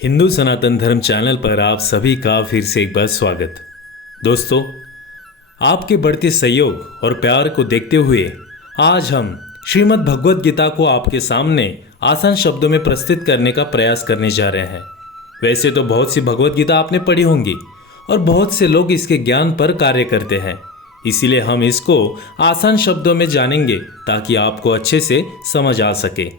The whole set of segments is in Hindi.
हिंदू सनातन धर्म चैनल पर आप सभी का फिर से एक बार स्वागत। दोस्तों, आपके बढ़ते सहयोग और प्यार को देखते हुए आज हम श्रीमद् भगवद गीता को आपके सामने आसान शब्दों में प्रस्तुत करने का प्रयास करने जा रहे हैं। वैसे तो बहुत सी भगवद गीता आपने पढ़ी होंगी और बहुत से लोग इसके ज्ञान पर कार्य करते हैं, इसीलिए हम इसको आसान शब्दों में जानेंगे ताकि आपको अच्छे से समझ आ सके।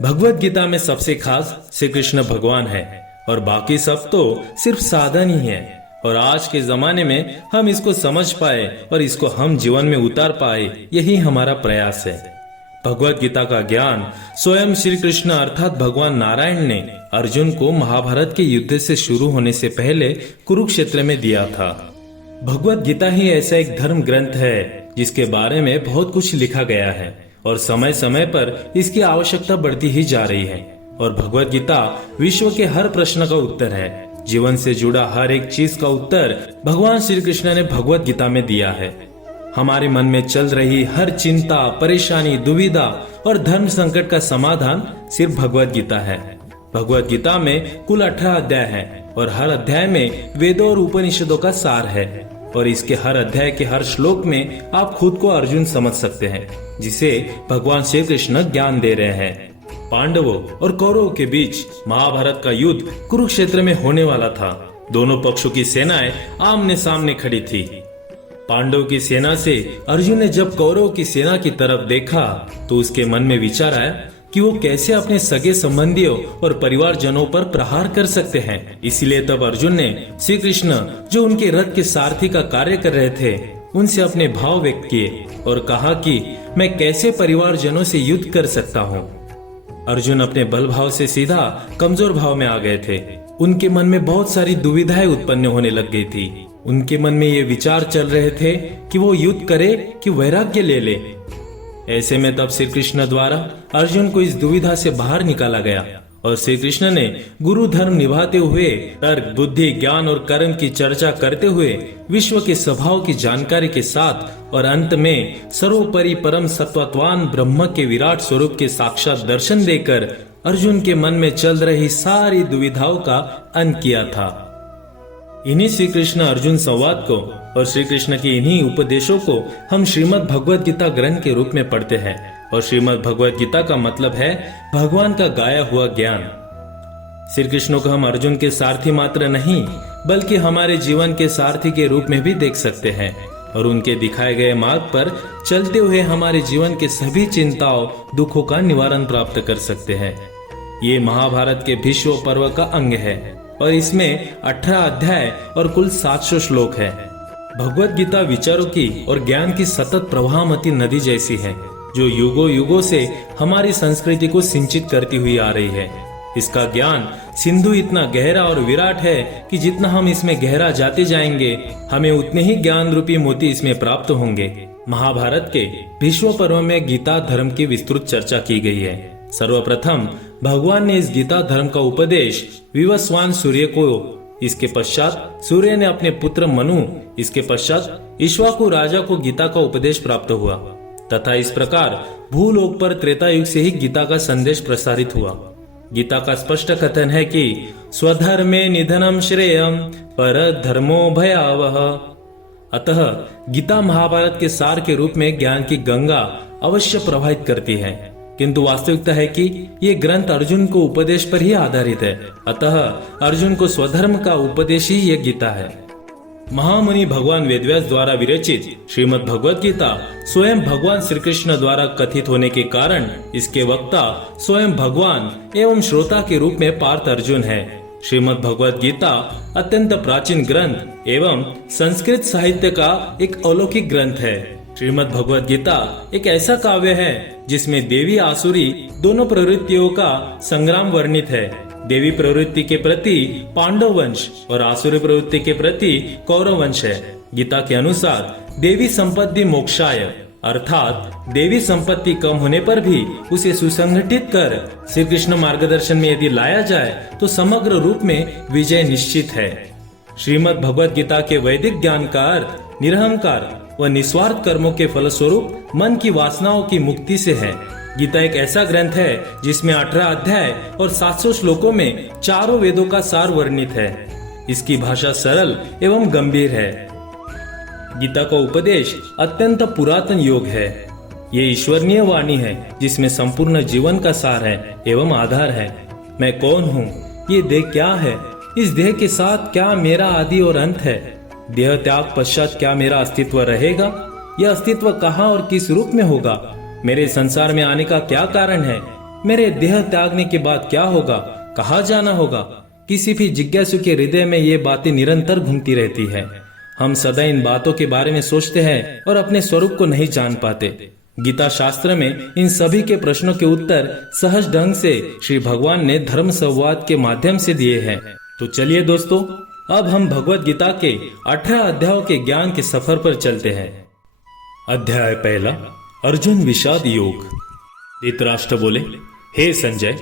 भगवद गीता में सबसे खास श्री कृष्ण भगवान है और बाकी सब तो सिर्फ साधन ही है। और आज के जमाने में हम इसको समझ पाए और इसको हम जीवन में उतार पाए, यही हमारा प्रयास है। भगवद गीता का ज्ञान स्वयं श्री कृष्ण अर्थात भगवान नारायण ने अर्जुन को महाभारत के युद्ध से शुरू होने से पहले कुरुक्षेत्र में दिया था। भगवद गीता ही ऐसा एक धर्म ग्रंथ है जिसके बारे में बहुत कुछ लिखा गया है और समय समय पर इसकी आवश्यकता बढ़ती ही जा रही है। और भगवद गीता विश्व के हर प्रश्न का उत्तर है। जीवन से जुड़ा हर एक चीज का उत्तर भगवान श्री कृष्ण ने भगवद गीता में दिया है। हमारे मन में चल रही हर चिंता, परेशानी, दुविधा और धर्म संकट का समाधान सिर्फ भगवद गीता है। भगवद गीता में कुल 18 अध्याय हैं और हर अध्याय में वेदों और उपनिषदों का सार है। और इसके हर अध्याय के हर श्लोक में आप खुद को अर्जुन समझ सकते हैं, जिसे भगवान श्री कृष्ण ज्ञान दे रहे हैं। पांडवों और कौरवों के बीच महाभारत का युद्ध कुरुक्षेत्र में होने वाला था। दोनों पक्षों की सेनाएं आमने सामने खड़ी थी। पांडवों की सेना से अर्जुन ने जब कौरवों की सेना की तरफ देखा तो उसके मन में विचार आया कि वो कैसे अपने सगे संबंधियों और परिवारजनों पर प्रहार कर सकते हैं। इसलिए तब अर्जुन ने श्री कृष्ण, जो उनके रथ के सारथी का कार्य कर रहे थे, उनसे अपने भाव व्यक्त किए और कहा कि मैं कैसे परिवारजनों से युद्ध कर सकता हूँ। अर्जुन अपने बल भाव से सीधा कमजोर भाव में आ गए थे। उनके मन में बहुत सारी दुविधाएं उत्पन्न होने लग गई थी। उनके मन में ये विचार चल रहे थे कि वो युद्ध करे कि वैराग्य ले ले। ऐसे में तब श्री कृष्ण द्वारा अर्जुन को इस दुविधा से बाहर निकाला गया और श्री कृष्ण ने गुरु धर्म निभाते हुए तर्क, बुद्धि, ज्ञान और कर्म की चर्चा करते हुए विश्व के स्वभाव की जानकारी के साथ और अंत में सर्वोपरि परम सत्ववान ब्रह्म के विराट स्वरूप के साक्षात दर्शन देकर अर्जुन के मन में चल रही सारी दुविधाओं का अंत किया था। इन्हीं श्री कृष्ण अर्जुन संवाद को और श्री कृष्ण के इन्हीं उपदेशों को हम श्रीमद् भगवद गीता ग्रंथ के रूप में पढ़ते हैं। और श्रीमद् भगवद गीता का मतलब है भगवान का गाया हुआ ज्ञान। श्री कृष्ण को हम अर्जुन के सारथी मात्र नहीं बल्कि हमारे जीवन के सारथी के रूप में भी देख सकते हैं और उनके दिखाए गए मार्ग पर चलते हुए हमारे जीवन के सभी चिंताओं, दुखों का निवारण प्राप्त कर सकते हैं। ये महाभारत के भीष्म पर्व का अंग है और इसमें 18 अध्याय और कुल 700 श्लोक है। भगवद गीता विचारों की और ज्ञान की सतत प्रवाहमती नदी जैसी है, जो युगों युगों से हमारी संस्कृति को सिंचित करती हुई आ रही है। इसका ज्ञान सिंधु इतना गहरा और विराट है कि जितना हम इसमें गहरा जाते जाएंगे, हमें उतने ही ज्ञान रूपी मोती इसमें प्राप्त होंगे। महाभारत के भीष्म पर्व में गीता धर्म की विस्तृत चर्चा की गई है। सर्वप्रथम भगवान ने इस गीता धर्म का उपदेश विवस्वान सूर्य को, इसके पश्चात सूर्य ने अपने पुत्र मनु, इसके पश्चात इक्ष्वाकु राजा को गीता का उपदेश प्राप्त हुआ तथा इस प्रकार भूलोक पर त्रेता युग से ही गीता का संदेश प्रसारित हुआ। गीता का स्पष्ट कथन है कि स्वधर्मे निधनम श्रेयम पर धर्मो भयावह। अतः गीता महाभारत के सार के रूप में ज्ञान की गंगा अवश्य प्रवाहित करती है, किंतु वास्तविकता है कि ये ग्रंथ अर्जुन को उपदेश पर ही आधारित है। अतः अर्जुन को स्वधर्म का उपदेश ही ये गीता है। महामुनि भगवान वेदव्यास द्वारा विरचित श्रीमद् भगवद गीता स्वयं भगवान श्री कृष्ण द्वारा कथित होने के कारण इसके वक्ता स्वयं भगवान एवं श्रोता के रूप में पार्थ अर्जुन है। श्रीमद् भगवद गीता अत्यंत प्राचीन ग्रंथ एवं संस्कृत साहित्य का एक अलौकिक ग्रंथ है। श्रीमद् भगवद गीता एक ऐसा काव्य है जिसमें देवी आसुरी दोनों प्रवृत्तियों का संग्राम वर्णित है। देवी प्रवृत्ति के प्रति पांडव वंश और आसुरी प्रवृत्ति के प्रति कौरव वंश है। गीता के अनुसार देवी संपत्ति मोक्षाय, अर्थात देवी संपत्ति कम होने पर भी उसे सुसंगठित कर श्री कृष्ण मार्गदर्शन में यदि लाया जाए तो समग्र रूप में विजय निश्चित है। श्रीमद् भगवद गीता के वैदिक ज्ञान का अर्थ निरहंकार व निस्वार्थ कर्मों के फलस्वरूप मन की वासनाओं की मुक्ति से है। गीता एक ऐसा ग्रंथ है जिसमें 18 अध्याय और 700 श्लोकों में चारों वेदों का सार वर्णित है। इसकी भाषा सरल एवं गंभीर है। गीता का उपदेश अत्यंत पुरातन योग है। ये ईश्वरीय वाणी है जिसमें संपूर्ण जीवन का सार है एवं आधार है। मैं कौन हूँ, ये देह क्या है, इस देह के साथ क्या मेरा आदि और अंत है, देह त्याग पश्चात क्या मेरा अस्तित्व रहेगा, यह अस्तित्व कहाँ और किस रूप में होगा, मेरे संसार में आने का क्या कारण है, मेरे देह त्यागने के बाद क्या होगा, कहाँ जाना होगा। किसी भी जिज्ञासु के हृदय में ये बातें निरंतर घूमती रहती है। हम सदा इन बातों के बारे में सोचते हैं और अपने स्वरूप को नहीं जान पाते। गीता शास्त्र में इन सभी के प्रश्नों के उत्तर सहज ढंग से श्री भगवान ने धर्म संवाद के माध्यम से दिए हैं। तो चलिए दोस्तों, अब हम भगवत गीता के 18 अध्यायों के ज्ञान के सफर पर चलते हैं। अध्याय पहला, अर्जुन विषाद योग। धृतराष्ट्र बोले, हे संजय,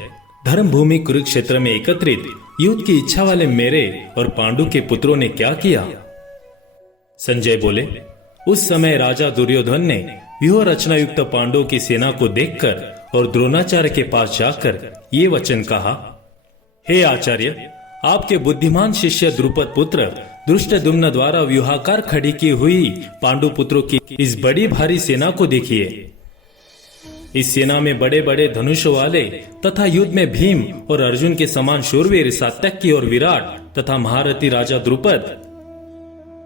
धर्म भूमि कुरुक्षेत्र में एकत्रित युद्ध की इच्छा वाले मेरे और पांडु के पुत्रों ने क्या किया। संजय बोले, उस समय राजा दुर्योधन ने व्यूह रचना युक्त पांडवों की सेना को देखकर और द्रोणाचार्य के पास जाकर ये वचन कहा, हे आचार्य, आपके बुद्धिमान शिष्य द्रुपद पुत्र धृष्टद्युम्न द्वारा व्यूहाकार खड़ी की हुई पांडु पुत्रों की इस बड़ी भारी सेना को देखिए। इस सेना में बड़े बड़े धनुष वाले तथा युद्ध में भीम और अर्जुन के समान शूरवीर सात्यकी और विराट तथा महारथी राजा द्रुपद,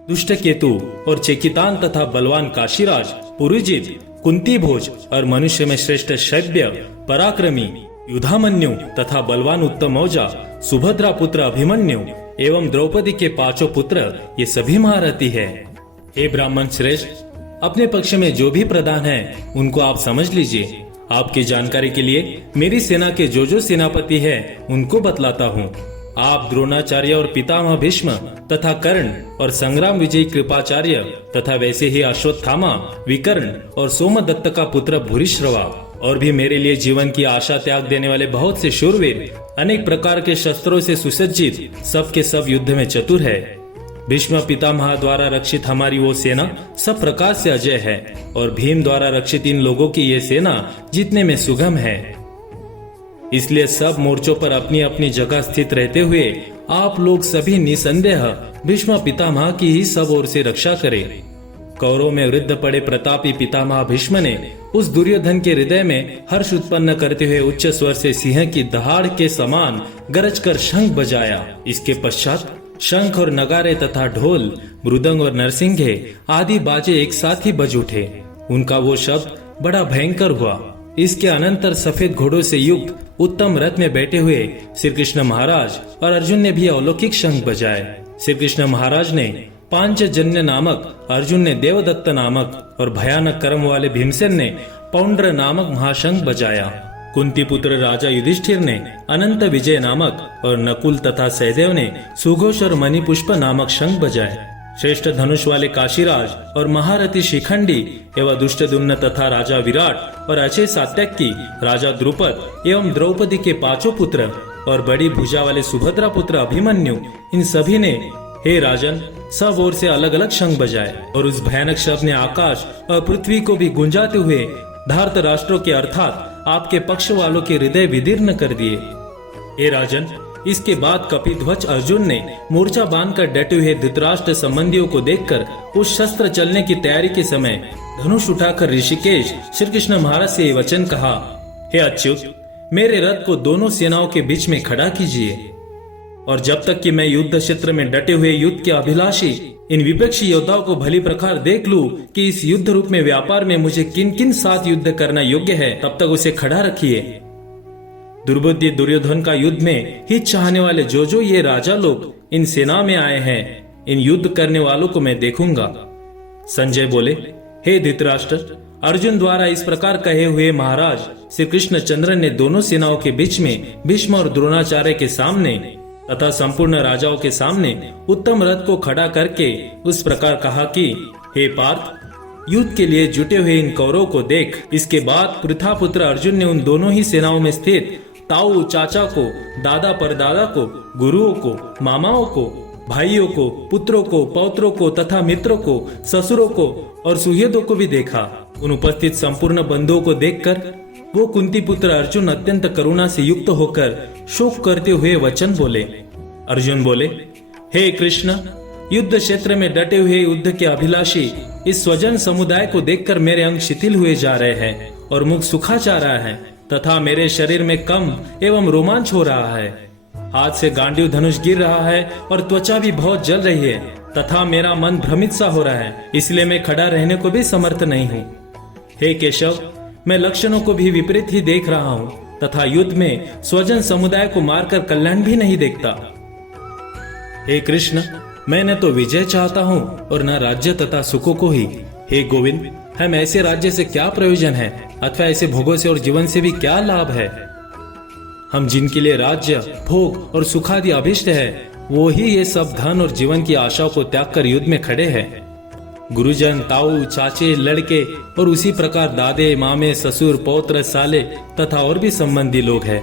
दुष्ट केतु और चेकितान तथा बलवान काशीराज, पुरुजित, कुंती भोज और मनुष्य में श्रेष्ठ शैब्य, पराक्रमी युधामन्यु तथा बलवान उत्तम औजा, सुभद्रा पुत्र अभिमन्यु एवं द्रौपदी के पांचों पुत्र, ये सभी महारथी है। हे ब्राह्मण श्रेष्ठ, अपने पक्ष में जो भी प्रधान है उनको आप समझ लीजिए। आपकी जानकारी के लिए मेरी सेना के जो सेनापति है उनको बतलाता हूँ। आप द्रोणाचार्य और पितामह भीष्म तथा कर्ण और संग्राम विजयी कृपाचार्य तथा वैसे ही अश्वत्थामा, विकर्ण और सोमदत्त का पुत्र भूरिश्रवा और भी मेरे लिए जीवन की आशा त्याग देने वाले बहुत से शूरवीर, अनेक प्रकार के शस्त्रों से सुसज्जित, सब के सब युद्ध में चतुर है। भीष्म पितामह द्वारा रक्षित हमारी वो सेना सब प्रकार से अजय है और भीम द्वारा रक्षित इन लोगों की ये सेना जीतने में सुगम है। इसलिए सब मोर्चों पर अपनी अपनी जगह स्थित रहते हुए आप लोग सभी निसंदेह भीष्म पितामह की ही सब ओर से रक्षा करें। कौरव में वृद्ध पड़े प्रतापी पितामह भीष्म ने उस दुर्योधन के हृदय में हर्ष उत्पन्न करते हुए उच्च स्वर से सिंह की दहाड़ के समान गरज कर शंख बजाया। इसके पश्चात शंख और नगारे तथा ढोल, मृदंग और नरसिंघे आदि बाजे एक साथ ही बज उठे। उनका वो शब्द बड़ा भयंकर हुआ। इसके अनंतर सफेद घोड़ों से युक्त उत्तम रथ में बैठे हुए श्री कृष्ण महाराज और अर्जुन ने भी अलौकिक शंख बजाए। श्री कृष्ण महाराज ने पांचजन्य नामक, अर्जुन ने देवदत्त नामक और भयानक कर्म वाले भीमसेन ने पौंड्र नामक महाशंख बजाया। कुंती पुत्र राजा युधिष्ठिर ने अनंत विजय नामक और नकुल तथा सहदेव ने सुघोष और मणिपुष्प नामक शंख बजाए। श्रेष्ठ धनुष वाले काशीराज और महारथी शिखंडी एवं दुष्टद्युम्न तथा राजा विराट और अजय सात्यकी, राजा द्रुपद एवं द्रौपदी के पांचों पुत्र और बड़ी भुजा वाले सुभद्रा पुत्र अभिमन्यु, इन सभी ने हे राजन सब ओर से अलग अलग शंख बजाए और उस भयानक शब्द ने आकाश और पृथ्वी को भी गुंजाते हुए धार्त राष्ट्रों के अर्थात आपके पक्ष वालों के हृदय विदीर्ण कर दिए। हे राजन, इसके बाद कपिध्वज अर्जुन ने मोर्चा बांधकर डटे हुए धृतराष्ट्र संबंधियों को देखकर उस शस्त्र चलने की तैयारी के समय धनुष उठाकर ऋषिकेश श्री कृष्ण महाराज से वचन कहा, हे अच्युत, मेरे रथ को दोनों सेनाओं के बीच में खड़ा कीजिए और जब तक कि मैं युद्ध क्षेत्र में डटे हुए युद्ध के अभिलाषी इन विपक्षी योद्धाओं को भली प्रकार देख लूं कि इस युद्ध रूप में व्यापार में मुझे किन किन साथ युद्ध करना योग्य है, तब तक उसे खड़ा रखिए। दुर्बुद्धि दुर्योधन का युद्ध में हित चाहने वाले जो ये राजा लोग इन सेना में आए हैं, इन युद्ध करने वालों को मैं देखूंगा। संजय बोले, हे धृतराष्ट्र, अर्जुन द्वारा इस प्रकार कहे हुए महाराज श्री कृष्ण चंद्र ने दोनों सेनाओं के बीच में भीष्म और द्रोणाचार्य के सामने तथा संपूर्ण राजाओं के सामने उत्तम रथ को खड़ा करके उस प्रकार कहा कि हे पार्थ, युद्ध के लिए जुटे हुए इन कौरवों को देख। इसके बाद पृथापुत्र अर्जुन ने उन दोनों ही सेनाओं में स्थित ताऊ चाचा को, दादा परदादा को, गुरुओं को, मामाओं को, भाइयों को, पुत्रों को, पौत्रों को तथा मित्रों को, ससुरों को और सुहृदों को भी देखा। उन उपस्थित संपूर्ण बंधुओं को देखकर वो कुंती पुत्र अर्जुन अत्यंत करुणा से युक्त होकर शोक करते हुए वचन बोले। अर्जुन बोले, हे कृष्ण, युद्ध क्षेत्र में डटे हुए युद्ध के अभिलाषी इस स्वजन समुदाय को देखकर मेरे अंग शिथिल हुए जा रहे हैं और मुख सूखा जा रहा है तथा मेरे शरीर में कम एवं रोमांच हो रहा है। हाथ से गांडीव धनुष गिर रहा है और त्वचा भी बहुत जल रही है तथा मेरा मन भ्रमित सा हो रहा है, इसलिए मैं खड़ा रहने को भी समर्थ नहीं हूँ। हे केशव, मैं लक्षणों को भी विपरीत ही देख रहा हूँ तथा युद्ध में स्वजन समुदाय को मारकर कल्याण भी नहीं देखता। हे कृष्ण, मैं न तो विजय चाहता हूँ और न राज्य तथा सुखों को ही। हे गोविंद, हम ऐसे राज्य से क्या प्रयोजन है अथवा ऐसे भोगों से और जीवन से भी क्या लाभ है। हम जिनके लिए राज्य, भोग और सुखादि अभिष्ट है, वो ही ये सब धन और जीवन की आशाओं को त्याग कर युद्ध में खड़े हैं। गुरुजन, ताऊ, चाचे, लड़के और उसी प्रकार दादे, मामे, ससुर, पौत्र, साले तथा और भी संबंधी लोग हैं।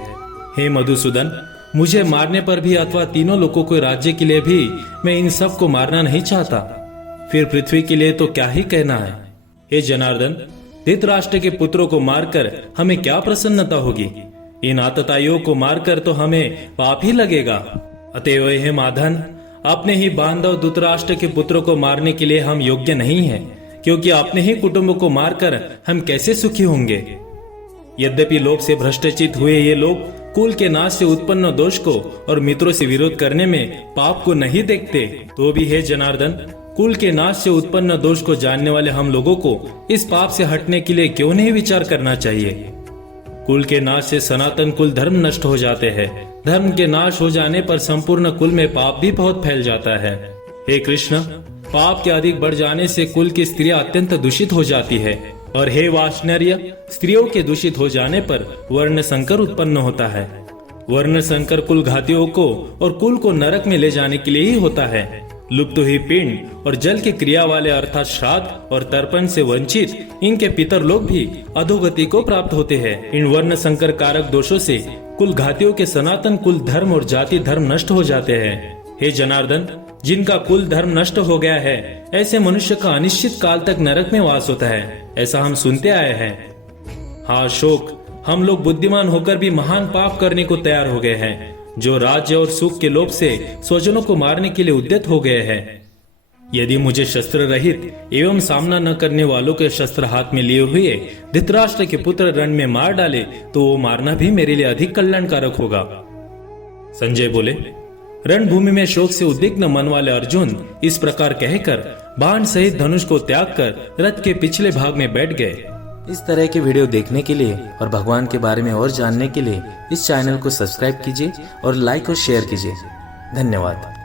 हे मधुसूदन, मुझे मारने पर भी अथवा तीनों लोगों को राज्य के लिए भी मैं इन सब को मारना नहीं चाहता, फिर पृथ्वी के लिए तो क्या ही कहना है। हे जनार्दन, धृतराष्ट्र के पुत्रों को मारकर हमें क्या प्रसन्नता होगी। इन आतताइयों को मारकर तो हमें पाप ही लगेगा। अतएव हे माधन, अपने ही बांधव धृतराष्ट्र के पुत्रों को मारने के लिए हम योग्य नहीं हैं, क्योंकि अपने ही कुटुंब को मारकर हम कैसे सुखी होंगे। यद्यपि लोभ से भ्रष्टचित हुए ये लोग कुल के नाश से उत्पन्न दोष को और मित्रों से विरोध करने में पाप को नहीं देखते, तो भी हे जनार्दन, कुल के नाश से उत्पन्न दोष को जानने वाले हम लोगों को इस पाप से हटने के लिए क्यों नहीं विचार करना चाहिए। कुल के नाश से सनातन कुल धर्म नष्ट हो जाते हैं। धर्म के नाश हो जाने पर संपूर्ण कुल में पाप भी बहुत फैल जाता है। हे कृष्ण, पाप के अधिक बढ़ जाने से कुल की स्त्रियां अत्यंत दूषित हो जाती है और हे वाष्णर्य, स्त्रियों के दूषित हो जाने पर वर्ण संकर उत्पन्न होता है। वर्ण संकर कुल घातियों को और कुल को नरक में ले जाने के लिए ही होता है। लुप्त हुई पिंड और जल की क्रिया वाले अर्थात श्राद्ध और तर्पण से वंचित इनके पितर लोग भी अधोगति को प्राप्त होते हैं। इन वर्ण संकर कारक दोषों से कुल घातियों के सनातन कुल धर्म और जाति धर्म नष्ट हो जाते हैं। हे जनार्दन, जिनका कुल धर्म नष्ट हो गया है, ऐसे मनुष्य का अनिश्चित काल तक नरक में वास होता है, ऐसा हम सुनते आए हैं। हाँ शोक, हम लोग बुद्धिमान होकर भी महान पाप करने को तैयार हो गए हैं, जो राज्य और सुख के लोभ से स्वजनों को मारने के लिए उद्यत हो गए हैं। यदि मुझे शस्त्र रहित एवं सामना न करने वालों के शस्त्र हाथ में लिए हुए धृतराष्ट्र के पुत्र रण में मार डाले तो वो मारना भी मेरे लिए अधिक कल्याणकारक होगा। संजय बोले, रणभूमि में शोक से उद्विग्न मन वाले अर्जुन इस प्रकार कहकर बाण सहित धनुष को त्याग कर रथ के पिछले भाग में बैठ गए। इस तरह के वीडियो देखने के लिए और भगवान के बारे में और जानने के लिए इस चैनल को सब्सक्राइब कीजिए और लाइक और शेयर कीजिए। धन्यवाद।